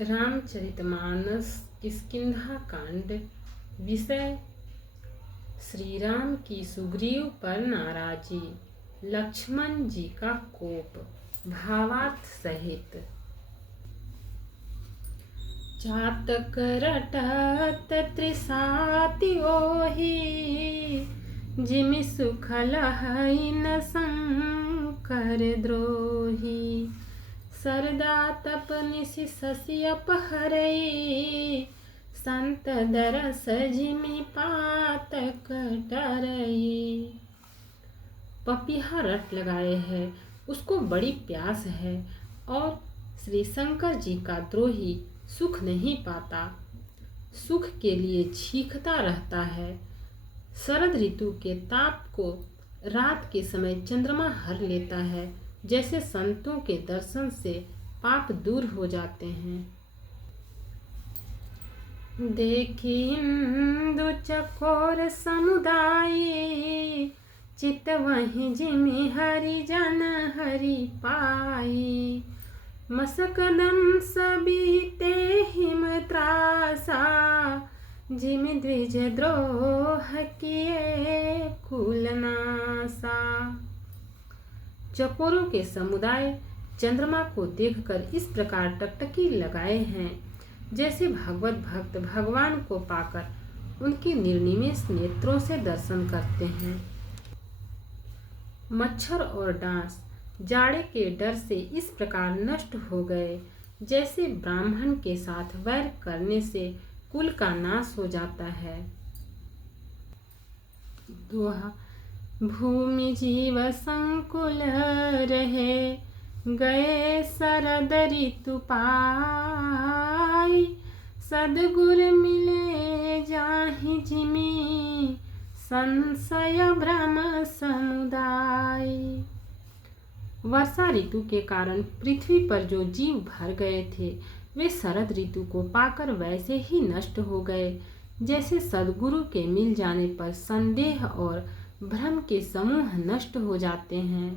रामचरितमानस किष्किंधा कांड। विषय श्री राम की सुग्रीव पर नाराजी, लक्ष्मण जी का कोप। भावार्थ सहित। चातक रटत त्रिसाति ओहि, जिमि सुख लहै न शंकर द्रोही। सरदा तप निशि शशि अपहरै, संत दरस जिमि पातक डरै। पपीहा रट लगाए है, उसको बड़ी प्यास है, और श्री शंकर जी का द्रोही सुख नहीं पाता, सुख के लिए चीखता रहता है। शरद ऋतु के ताप को रात के समय चंद्रमा हर लेता है, जैसे संतों के दर्शन से पाप दूर हो जाते हैं। देखी इंदु चकोर समुदाय, चित वहीं जिमि हरि जन हरि पाई। मसक दंस बीते हिम त्रासा, जिमि द्विज द्रोह किए कुल नासा। चकोरों के समुदाय चंद्रमा को देखकर इस प्रकार टकटकी लगाए हैं, जैसे भगवत भक्त भगवान को पाकर उनके निर्निमेष नेत्रों से दर्शन करते हैं। मच्छर और डांस जाड़े के डर से इस प्रकार नष्ट हो गए, जैसे ब्राह्मण के साथ वैर करने से कुल का नाश हो जाता है। दोहा। भूमि जीव संकुल रहे, गए शरद ऋतु पाई। सद्गुर मिले जाहि जिमि, संशय भ्रम समुदाय। वर्षा ऋतु के कारण पृथ्वी पर जो जीव भर गए थे, वे शरद ऋतु को पाकर वैसे ही नष्ट हो गए, जैसे सद्गुरु के मिल जाने पर संदेह और भ्रम के समूह नष्ट हो जाते हैं।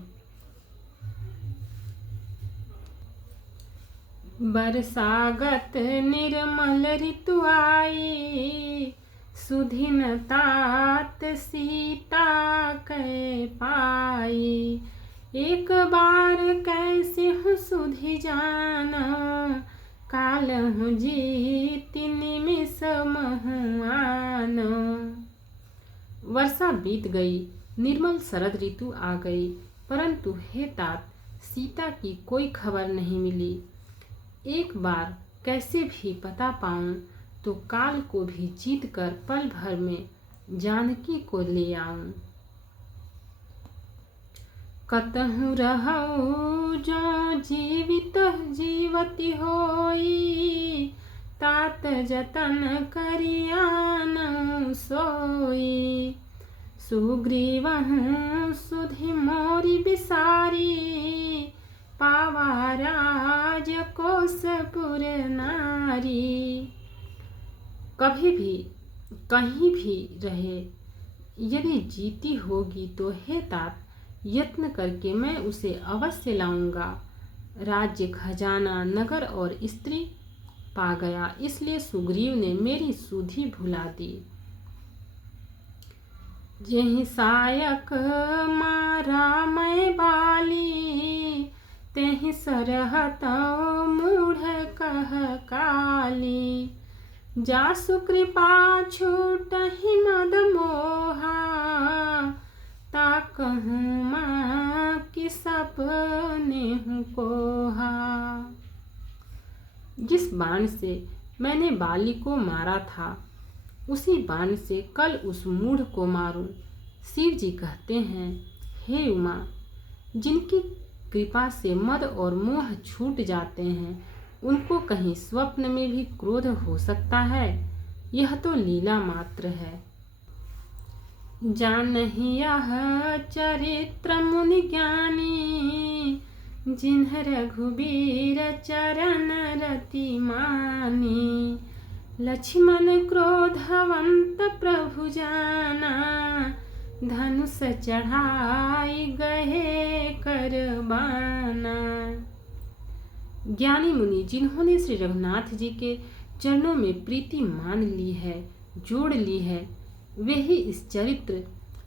बरसागत निर्मल ऋतु आई, सुधिन तात सीता कै पाई। एक बार कैसे हूँ सुधि जाना, काल हूँ जीत निमिष महु आना। वर्षा बीत गई, निर्मल शरद ऋतु आ गई, परंतु हे तात, सीता की कोई खबर नहीं मिली। एक बार कैसे भी पता पाऊं, तो काल को भी जीत कर पल भर में जानकी को ले आऊं। कतहु रहौ जो जीवित जीवती होई, तात जतन करियान सोई। सुग्रीवहु सुधि मोरी बिसारी, पावा राज कोसपुर नारी। कभी भी कहीं भी रहे, यदि जीती होगी तो हे तात, यत्न करके मैं उसे अवश्य लाऊंगा। राज्य खजाना नगर और स्त्री पा गया, इसलिए सुग्रीव ने मेरी सुधि भुला दी। जेहि सायक मारा मैं बाली, तेहि सरहत मूढ़ कह काली। जासु कृपा छूटहि मद मोहा, ता कहूँ माँ कि सपने हूँ कोहा। जिस बाण से मैंने बाली को मारा था, उसी बाण से कल उस मूढ़ को मारूं। शिव जी कहते हैं, हे उमा, जिनकी कृपा से मद और मोह छूट जाते हैं, उनको कहीं स्वप्न में भी क्रोध हो सकता है? यह तो लीला मात्र है। जानहि यह चरित्र मुनि ज्ञानी, जिन्ह रघुबीर चरण रति मानी। लक्ष्मण क्रोधवंत प्रभु जाना, धनुष चढ़ाई गहे करबाना। ज्ञानी मुनि जिन्होंने श्री रघुनाथ जी के चरणों में प्रीति मान ली है, जोड़ ली है, वे ही इस चरित्र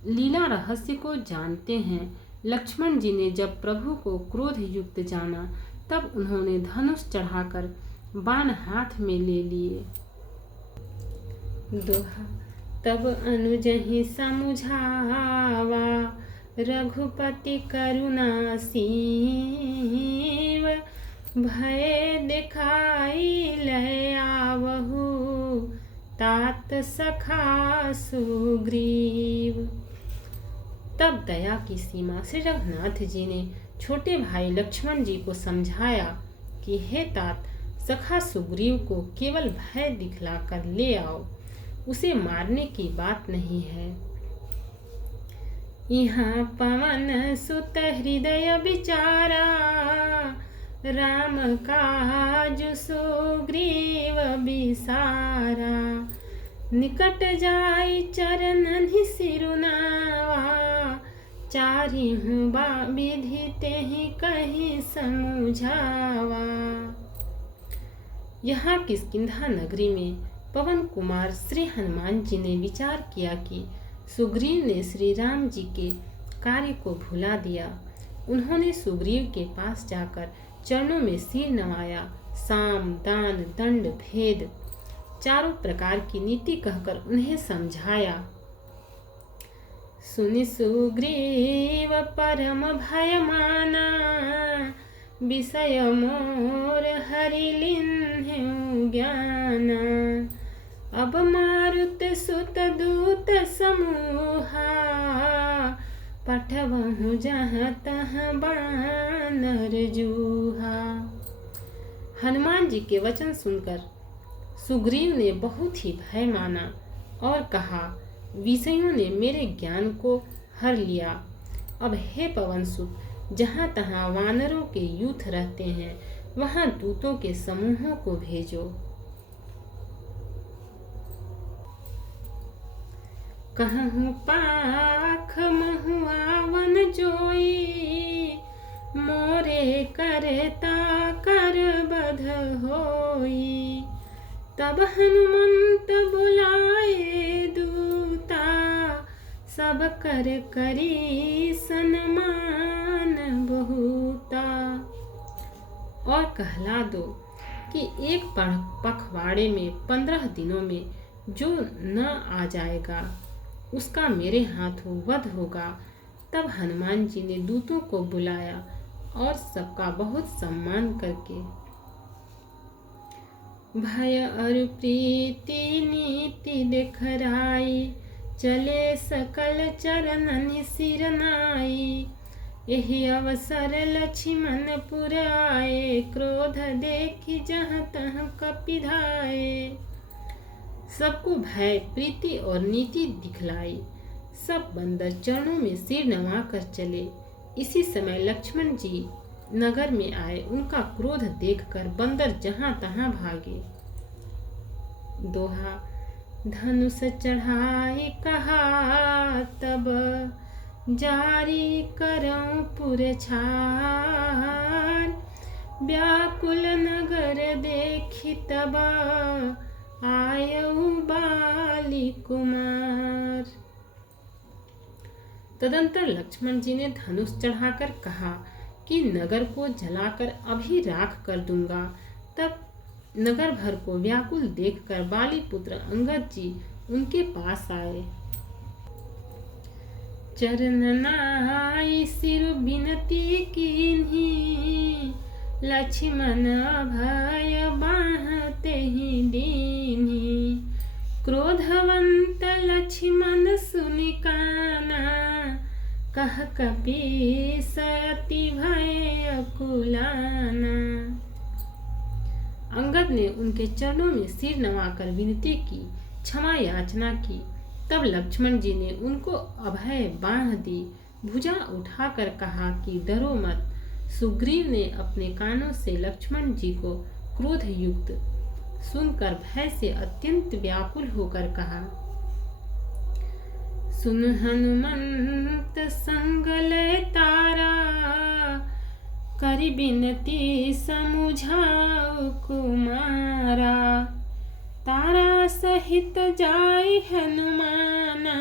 लीला रहस्य को जानते हैं। लक्ष्मण जी ने जब प्रभु को क्रोध युक्त जाना, तब उन्होंने धनुष चढ़ाकर बाण हाथ में ले लिए। दोहा। तब अनुजहि समुझावा, रघुपति करुणा सीव, भय दिखाई लय आवहु, तात सखा सुग्रीव। तब दया की सीमा श्री रघुनाथ जी ने छोटे भाई लक्ष्मण जी को समझाया कि हे तात, सखा सुग्रीव को केवल भय दिखलाकर ले आओ, उसे मारने की बात नहीं है। यहाँ पवन सुत हृदय विचारा, राम काज सुग्रीव बिसारा, निकट जाई चरणन सिरुनावा, चारिहु विधि तेहि कहीं समझावा। यहाँ किष्किंधा नगरी में पवन कुमार श्री हनुमान जी ने विचार किया कि सुग्रीव ने श्री राम जी के कार्य को भुला दिया। उन्होंने सुग्रीव के पास जाकर चरणों में सिर नवाया, साम दान दंड भेद चारों प्रकार की नीति कहकर उन्हें समझाया। सुनि सुग्रीव परम भय माना, विषय मोर हरि लिन्हु ज्ञाना, अब मारुत सुत दूत समूहा, पठवहु जहाँ तहाँ बानर जूहा। हनुमान जी के वचन सुनकर सुग्रीव ने बहुत ही भय माना और कहा, विषयों ने मेरे ज्ञान को हर लिया। अब हे पवनसुत, जहाँ तहाँ वानरों के यूथ रहते हैं, वहाँ दूतों के समूहों को भेजो। कहूँ पाख महुआ वन जोई, मोरे करता कर बध होई, तब हनुमंत बुलाए दूता, सब कर करी सन्मान बहुता। और कहला दो कि एक पखवाड़े में 15 दिनों में जो न आ जाएगा, उसका मेरे हाथों वध होगा। तब हनुमान जी ने दूतों को बुलाया और सबका बहुत सम्मान करके भय और प्रीति नीति दिखराई, चले सकल चरणन सिर नाई। यही अवसर लक्ष्मण पुर आए, क्रोध देखी जहाँ तहाँ कपिधाए। सबको भय प्रीति और नीति दिखलाई, सब बंदर चरणों में सिर नवा कर चले। इसी समय लक्ष्मण जी नगर में आए, उनका क्रोध देखकर बंदर जहाँ तहाँ भागे। दोहा। धनुष चढ़ाई कहा तब, जारी करऊं पुर छार, व्याकुल नगर देखी तब, आयऊ बाली कुमार। तदंतर लक्ष्मण जी ने धनुष चढ़ाकर कहा कि नगर को जलाकर अभी राख कर दूंगा। तब नगर भर को व्याकुल देखकर बाली पुत्र अंगद जी उनके पास आए। चरणनाई सिर बिनती कीन्ही, लक्ष्मण भय बाहते ही दीन्ही। क्रोधवंत लक्ष्मण सुनि काना, कह कपीस अति भय अकुलाना। अंगद ने उनके चरणों में सिर नवाकर विनती की, क्षमा याचना की। तब लक्ष्मण जी ने उनको अभय बांह दी, भुजा उठाकर कहा कि डरो मत। सुग्रीव ने अपने कानों से लक्ष्मण जी को क्रोध युक्त सुनकर भय से अत्यंत व्याकुल होकर कहा, सुन हनुमंत संग लय तारा, करी बिनती समुझाओ कुमारा। तारा सहित जाय हनुमाना,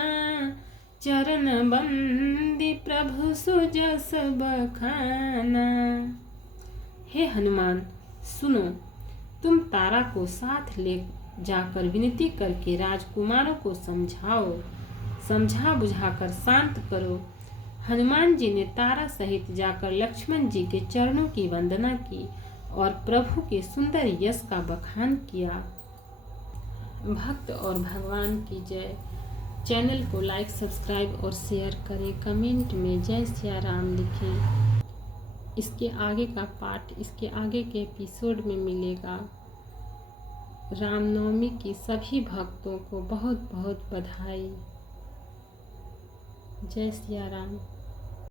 चरण बंदी प्रभु सुजस बखाना। हे हनुमान सुनो, तुम तारा को साथ ले जाकर विनती करके राजकुमारों को समझा बुझाकर शांत करो। हनुमान जी ने तारा सहित जाकर लक्ष्मण जी के चरणों की वंदना की और प्रभु के सुंदर यश का बखान किया। भक्त और भगवान की जय। चैनल को लाइक, सब्सक्राइब और शेयर करें। कमेंट में जय सिया राम लिखें। इसके आगे का पार्ट इसके आगे के एपिसोड में मिलेगा। रामनवमी की सभी भक्तों को बहुत बहुत बधाई। जय सिया राम।